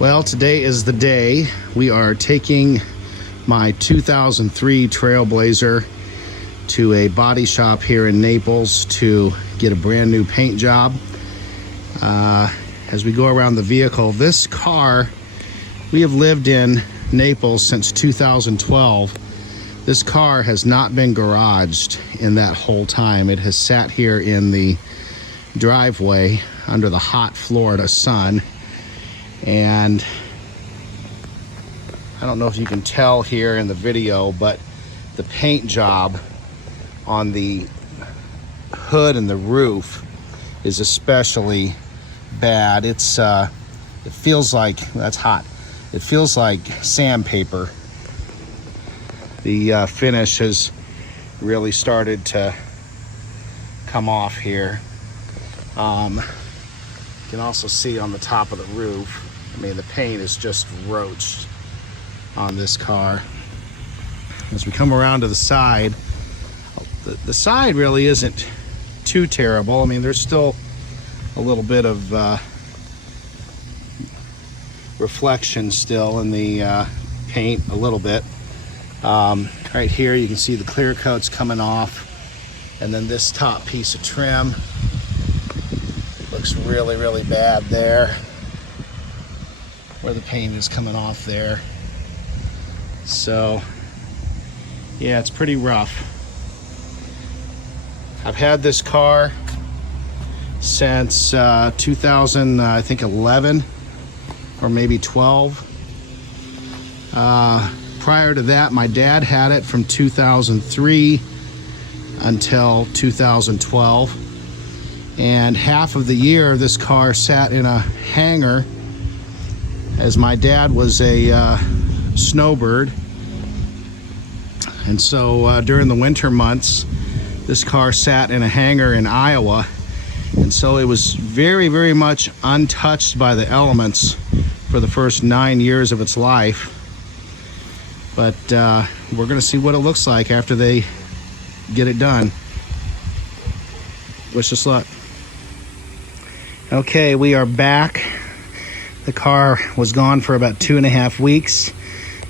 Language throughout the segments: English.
Well, today is the day. We are taking my 2003 Trailblazer to a body shop here in Naples to get a brand new paint job. As we go around the vehicle, this car, we have lived in Naples since 2012. This car has not been garaged in that whole time. It has sat here in the driveway under the hot Florida sun. And I don't know if you can tell here in the video, but the paint job on the hood and the roof is especially bad. It feels like, that's hot. It feels like sandpaper. The finish has really started to come off here. You can also see on the top of the roof, I mean, the paint is just roached on this car. As we come around to the side, the side really isn't too terrible. I mean, there's still a little bit of reflection still in the paint, a little bit. Right here you can see the clear coat's coming off, and then this top piece of trim looks really, really bad there, where the paint is coming off there. So yeah, it's pretty rough. I've had this car since 2011 or maybe 12. Prior to that, my dad had it from 2003 until 2012. And half of the year, this car sat in a hangar, as my dad was a snowbird. And so during the winter months, this car sat in a hangar in Iowa. And so it was very, very much untouched by the elements for the first 9 years of its life. But we're gonna see what it looks like after they get it done. Wish us luck. Okay, we are back. The car was gone for about 2.5 weeks,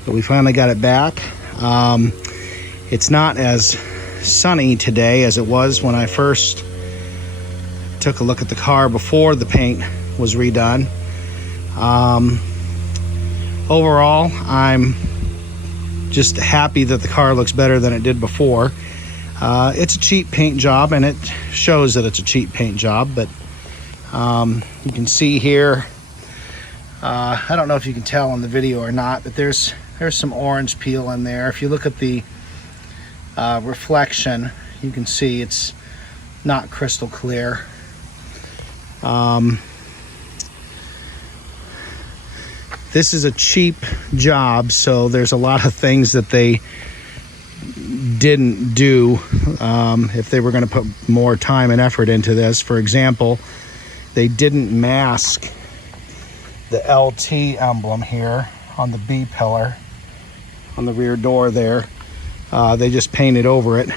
but we finally got it back. It's not as sunny today as it was when I first took a look at the car before the paint was redone. Overall, I'm just happy that the car looks better than it did before. It's a cheap paint job, and it shows that it's a cheap paint job, but you can see here, I don't know if you can tell in the video or not, but there's some orange peel in there. If you look at the reflection, you can see it's not crystal clear. This is a cheap job, so there's a lot of things that they didn't do if they were going to put more time and effort into this. For example, they didn't mask the LT emblem here on the B pillar on the rear door there. They just painted over it.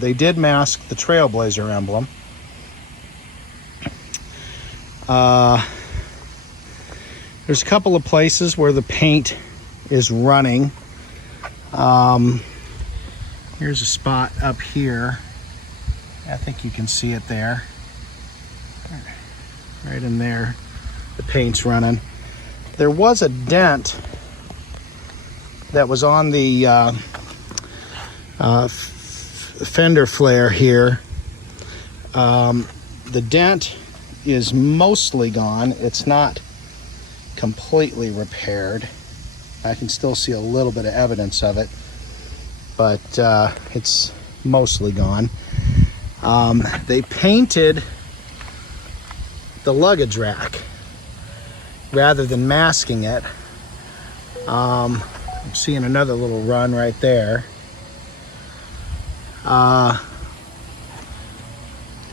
They did mask the Trailblazer emblem. There's a couple of places where the paint is running. Here's a spot up here. I think you can see it there. Right in there, the paint's running. There was a dent that was on the fender flare here. The dent is mostly gone. It's not completely repaired. I can still see a little bit of evidence of it, but it's mostly gone. They painted the luggage rack rather than masking it. I'm seeing another little run right there.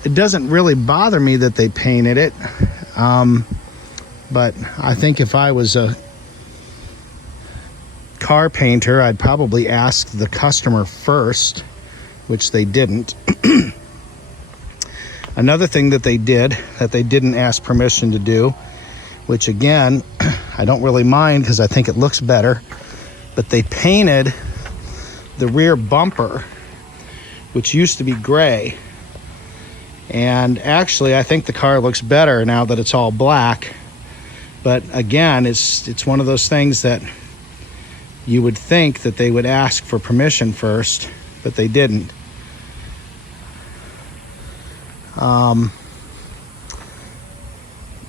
It doesn't really bother me that they painted it, but I think if I was a car painter, I'd probably ask the customer first, which they didn't. Another thing that they did that they didn't ask permission to do, which again, I don't really mind because I think it looks better, but they painted the rear bumper, which used to be gray. And actually, I think the car looks better now that it's all black. But again, it's one of those things that you would think that they would ask for permission first, but they didn't.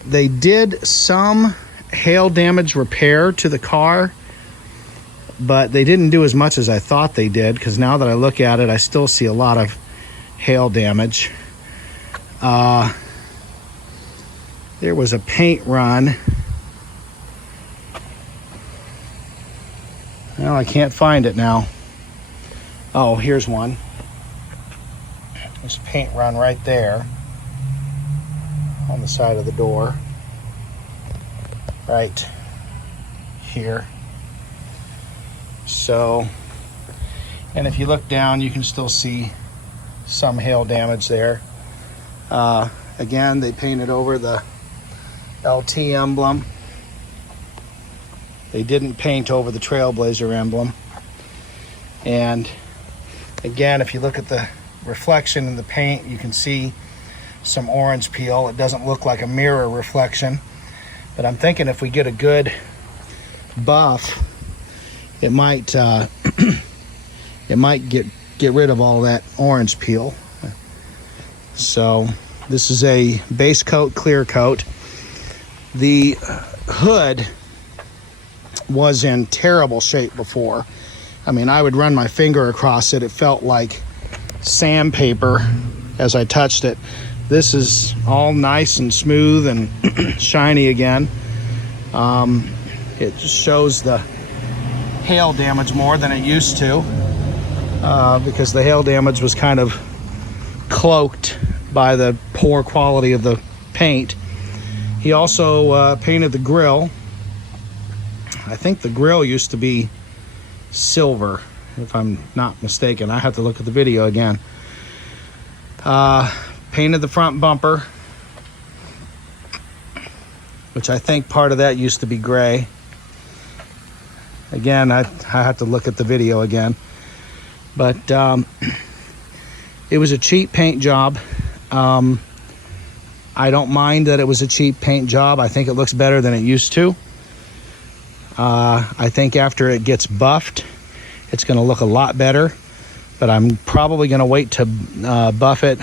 They did some hail damage repair to the car, but they didn't do as much as I thought they did, because now that I look at it, I still see a lot of hail damage. There was a paint run. Well, I can't find it now. Oh, here's one. There's a paint run right there on the side of the door. Right here. So, and if you look down, you can still see some hail damage there. Again, they painted over the LT emblem. They didn't paint over the Trailblazer emblem. And again, if you look at the reflection in the paint, you can see some orange peel. It doesn't look like a mirror reflection, but I'm thinking if we get a good buff, it might it might get rid of all that orange peel. So this is a base coat, clear coat. The hood was in terrible shape before. I mean, I would run my finger across it. It felt like sandpaper as I touched it. This is all nice and smooth and shiny again. It just shows the hail damage more than it used to, because the hail damage was kind of cloaked by the poor quality of the paint. He also painted the grille. I think the grille used to be silver, if I'm not mistaken. I have to look at the video again. Painted the front bumper, which I think part of that used to be gray. Again, I have to look at the video again. But it was a cheap paint job. I don't mind that it was a cheap paint job. I think it looks better than it used to. I think after it gets buffed, it's going to look a lot better, but I'm probably going to wait to buff it.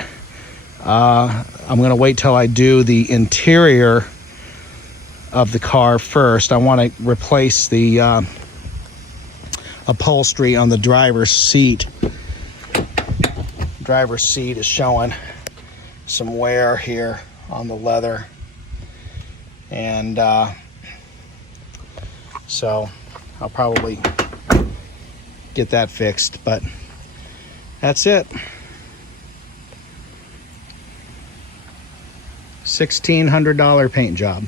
I'm going to wait till I do the interior of the car first. I want to replace the upholstery on the driver's seat. Driver's seat is showing some wear here on the leather, and so I'll probably get that fixed, but that's it. $1,600 paint job.